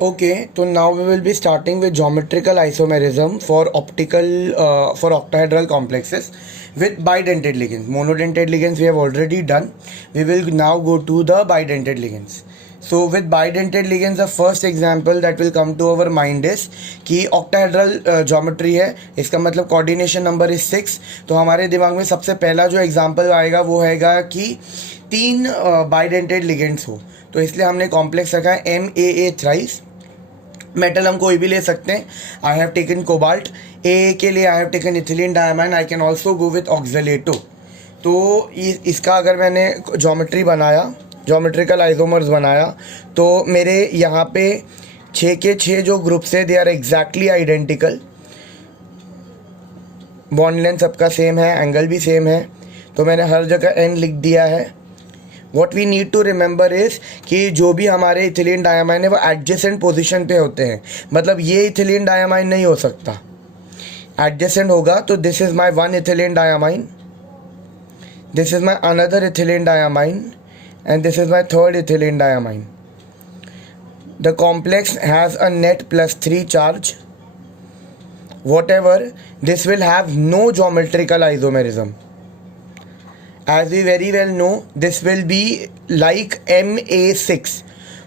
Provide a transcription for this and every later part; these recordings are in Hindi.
Okay, so now we will be starting with geometrical isomerism for for octahedral complexes with bidentate ligands. Monodentate ligands we have already done. We will now go to the bidentate ligands. So with bidentate ligands, the first example that will come to our mind is कि octahedral geometry है, इसका मतलब coordination number is 6. तो हमारे दिमाग में सबसे पहला जो example आएगा वो हैगा कि 3 bidentate ligands हो, तो इसलिए हमने कॉम्प्लेक्स रखा है MAA थ्राइस. मेटल हम कोई भी ले सकते हैं. I have taken cobalt. A के लिए I have taken ethylene diamine. I can also go with oxalato. तो इसका अगर मैंने ज्योमेट्री बनाया, ज्योमेट्रिकल आइसोमर्स बनाया, तो मेरे यहाँ पे 6 के 6 जो ग्रुप्स है they are exactly identical. Bond length सबका सेम है, एंगल भी सेम है, तो मैंने हर जगह एन लिख दिया है. What we need to remember is कि जो भी हमारे इथिलीन डायमाइन है वो एडजेसेंट पोजिशन पे होते हैं. मतलब ये इथिलीन डायमाइन नहीं हो सकता, एडजेसेंट होगा. तो this is my one ethylene diamine, this is my another ethylene diamine, and this is my third ethylene diamine. The complex has a net +3 charge. whatever, this will have no geometrical isomerism. As we very well know, this will be like MA6.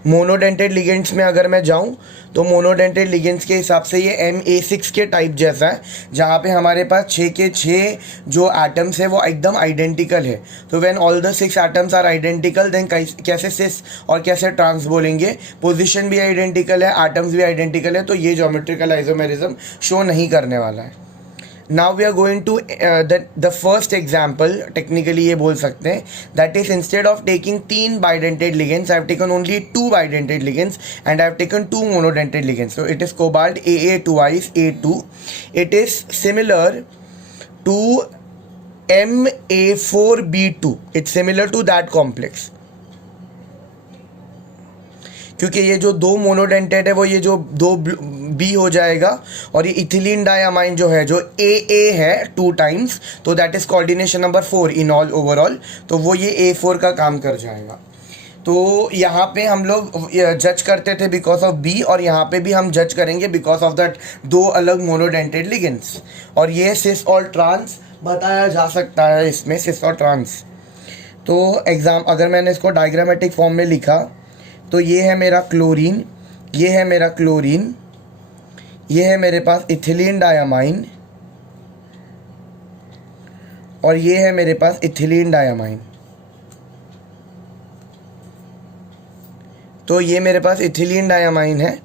Monodentate ligands में अगर मैं जाऊं तो मोनोडेंटेड लिगेंड्स के हिसाब से ये MA6 के टाइप जैसा है, जहाँ पे हमारे पास 6 के 6 जो एटम्स है वो एकदम आइडेंटिकल है. तो when all the 6 atoms are identical, then कैसे सिस और कैसे ट्रांस बोलेंगे. पोजीशन भी आइडेंटिकल है, एटम्स भी आइडेंटिकल है, तो ये ज्योमेट्रिकल आइसोमेरिज्म शो नहीं करने वाला है. Now we are going to the first example. Technically ये बोल सकते हैं that is instead of taking 3 bidentate ligands, I have taken only 2 bidentate ligands and I have taken 2 monodentate ligands. So it is cobalt AA twice A2. It is similar to MA4B2. It's similar to that complex, क्योंकि ये जो 2 मोनोडेंटेड है वो ये जो 2 बी हो जाएगा, और ये इथिलीन डायमाइन जो है जो AA है 2 टाइम्स, तो that is coordination number 4 in all overall, तो वो ये A4 का काम कर जाएगा. तो यहाँ पे हम लोग जज करते थे बिकॉज ऑफ बी, और यहाँ पे भी हम जज करेंगे बिकॉज ऑफ दैट 2 अलग मोनोडेंटेड लिगेंड्स. और ये सिस और ट्रांस बताया जा सकता है इसमें, सिस और ट्रांस. तो अगर मैंने इसको डायग्रामेटिक फॉर्म में लिखा तो ये है मेरा क्लोरीन, ये है मेरा क्लोरीन, ये है मेरे पास इथिलीन डायमाइन, और ये है मेरे पास इथिलीन डायमाइन. तो ये मेरे पास इथिलीन डायमाइन है.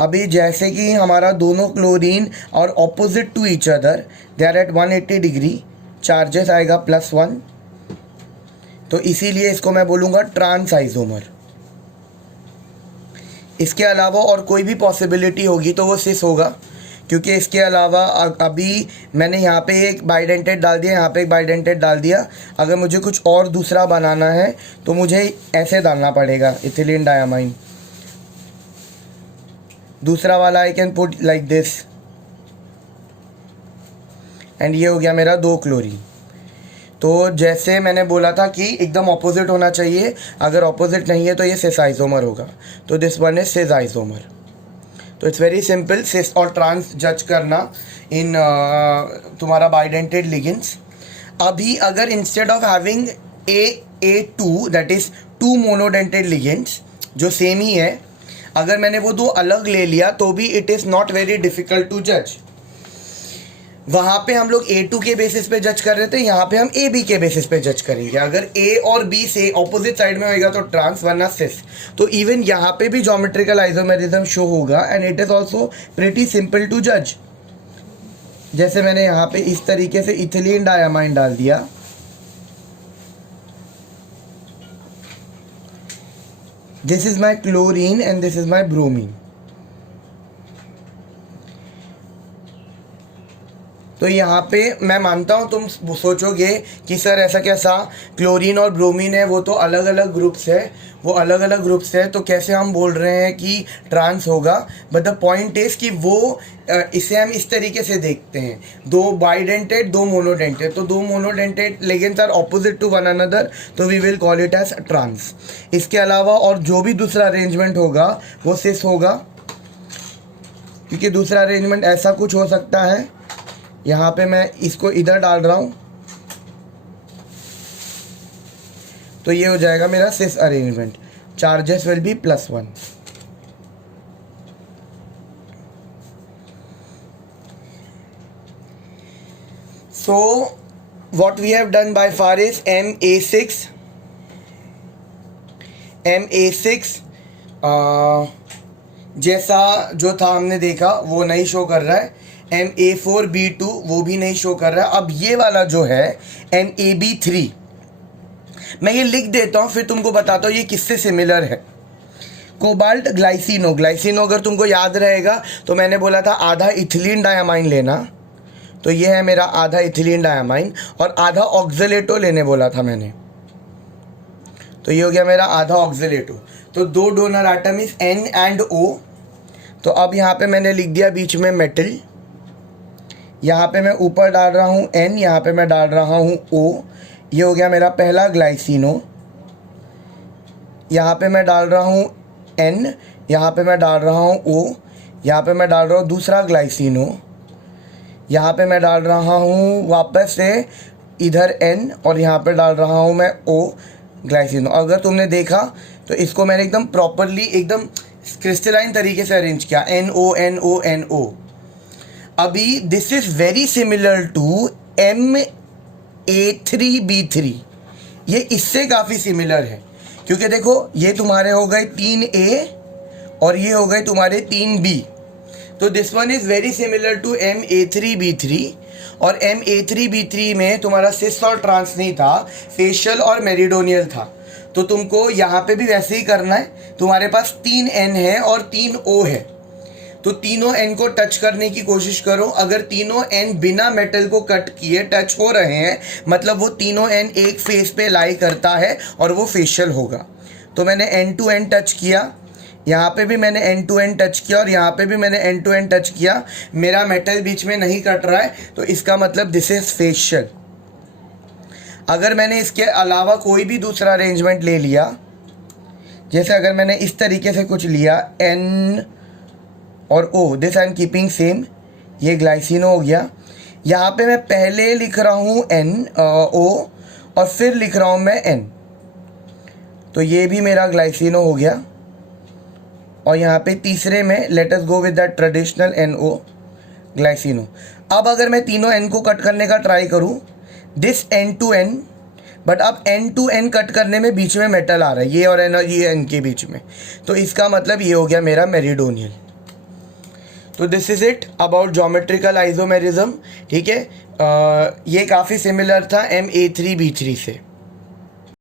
अभी जैसे कि हमारा दोनों क्लोरीन और opposite to each other, they are at 180 degree, charges आएगा +1, तो इसीलिए इसको मैं बोलूँगा ट्रांस आइसोमर. इसके अलावा और कोई भी पॉसिबिलिटी होगी तो वो सिस होगा, क्योंकि इसके अलावा अभी मैंने यहाँ पे एक बाइडेंटेड डाल दिया, यहाँ पे एक बाइडेंटेड डाल दिया. अगर मुझे कुछ और दूसरा बनाना है तो मुझे ऐसे डालना पड़ेगा इथिलीन डायमाइन. दूसरा वाला I can put like this, and ये हो गया मेरा 2 क्लोरीन. तो जैसे मैंने बोला था कि एकदम ऑपोजिट होना चाहिए, अगर ऑपोजिट नहीं है तो ये सिस आइसोमर होगा. तो this one is cis isomer. तो इट्स वेरी सिंपल सिस और ट्रांस जज करना इन तुम्हारा बाइडेंटेड लिगेंड्स. अभी अगर instead of having AA2 that is 2 monodentate ligands जो सेम ही है, अगर मैंने वो 2 अलग ले लिया तो भी it is not very difficult to जज. वहाँ पे हम लोग A2 के बेसिस पे जज कर रहे थे, यहाँ पे हम AB के बेसिस पे जज करेंगे. अगर A और B से ऑपोजिट साइड में होएगा तो ट्रांस, वरना सिस. तो इवन यहाँ पे भी ज्योमेट्रिकल आइसोमेरिज्म शो होगा, and it is also pretty simple to जज. जैसे मैंने यहाँ पे इस तरीके से इथिलीन डायमाइन डाल दिया, this is my chlorine and this is my bromine. तो यहाँ पे मैं मानता हूँ तुम सोचोगे कि सर ऐसा कैसा, क्लोरीन और ब्रोमीन है वो तो अलग अलग ग्रुप्स है, वो अलग अलग ग्रुप्स है, तो कैसे हम बोल रहे हैं कि ट्रांस होगा. बट द पॉइंट इज कि वो इसे हम इस तरीके से देखते हैं, 2 बाइडेंटेड 2 मोनोडेंटेड, तो 2 monodentate ligands are opposite to one another, तो we will call it as trans. इसके अलावा और जो भी दूसरा अरेंजमेंट होगा वो सिस होगा. क्योंकि दूसरा अरेंजमेंट ऐसा कुछ हो सकता है। यहाँ पे मैं इसको इधर डाल रहा हूँ, तो ये हो जाएगा मेरा cis arrangement. Charges will be +1। So what we have done by far is MA6 जैसा जो था हमने देखा वो नहीं शो कर रहा है। MA4B2 वो भी नहीं शो कर रहा है। अब ये वाला जो है MAB3, मैं ये लिख देता हूँ फिर तुमको बताता हूँ ये किससे सिमिलर है। कोबाल्ट ग्लाइसिनो, ग्लाइसिनो अगर तुमको याद रहेगा तो मैंने बोला था आधा इथिलीन डायमाइन लेना, तो ये है मेरा आधा इथिलीन डायमाइन, और आधा ऑक्जेलेटो लेने बोला था मैंने, तो ये हो गया मेरा आधा ऑक्जेलेटो। तो 2 donor atom is N and O। तो अब यहाँ पे मैंने लिख दिया बीच में मेटल, यहाँ पे मैं ऊपर डाल रहा हूँ N, यहाँ पे मैं डाल रहा हूँ O। ये हो गया मेरा पहला ग्लाइसिनो। यहाँ पे मैं डाल रहा हूँ N, यहाँ पे मैं डाल रहा हूँ O, यहाँ पे मैं डाल रहा हूँ दूसरा ग्लाइसिनो, यहाँ पे मैं डाल रहा हूँ वापस से इधर N, और यहाँ पे डाल रहा हूँ मैं O ग्लाइसिनो। अगर तुमने देखा तो इसको मैंने एकदम प्रॉपरली एकदम क्रिस्टलाइन तरीके से अरेंज किया, NO NO NO। अभी this is very similar to MA3B3, ये इससे काफ़ी सिमिलर है, क्योंकि देखो ये तुम्हारे हो गए 3A और ये हो गए तुम्हारे 3B। तो this one is very similar to MA3B3, और MA3B3 में तुम्हारा सिस और ट्रांस नहीं था, फेशियल और मेरिडोनियल था। तो तुमको यहाँ पे भी वैसे ही करना है। तुम्हारे पास 3 N है और 3 O है, तो तीनों N को टच करने की कोशिश करो। अगर तीनों N बिना मेटल को कट किए टच हो रहे हैं, मतलब वो तीनों N एक फेस पे लाई करता है और वो फेशियल होगा। तो मैंने N to N टच किया, यहाँ पे भी मैंने N to N टच किया, और यहाँ पे भी मैंने N to N टच किया। मेरा मेटल बीच में नहीं कट रहा है, तो इसका मतलब दिस इज फेशियल। अगर मैंने इसके अलावा कोई भी दूसरा अरेंजमेंट ले लिया, जैसे अगर मैंने इस तरीके से कुछ लिया N और O, this I am keeping same, ये ग्लाइसिनो हो गया। यहाँ पे मैं पहले लिख रहा हूँ N O और फिर लिख रहा हूँ मैं N, तो ये भी मेरा ग्लाइसिनो हो गया। और यहाँ पे तीसरे में let us go with the traditional NO ग्लाइसिनो। अब अगर मैं तीनों N को कट करने का ट्राई करूँ, this N to N, but अब N to N कट करने में बीच में मेटल आ रहा है, ये और ये N के बीच में, तो इसका मतलब ये हो गया मेरा मेरिडोनियल। तो this is it about geometrical isomerism. ठीक है, ये काफ़ी सिमिलर था MA3B3 से।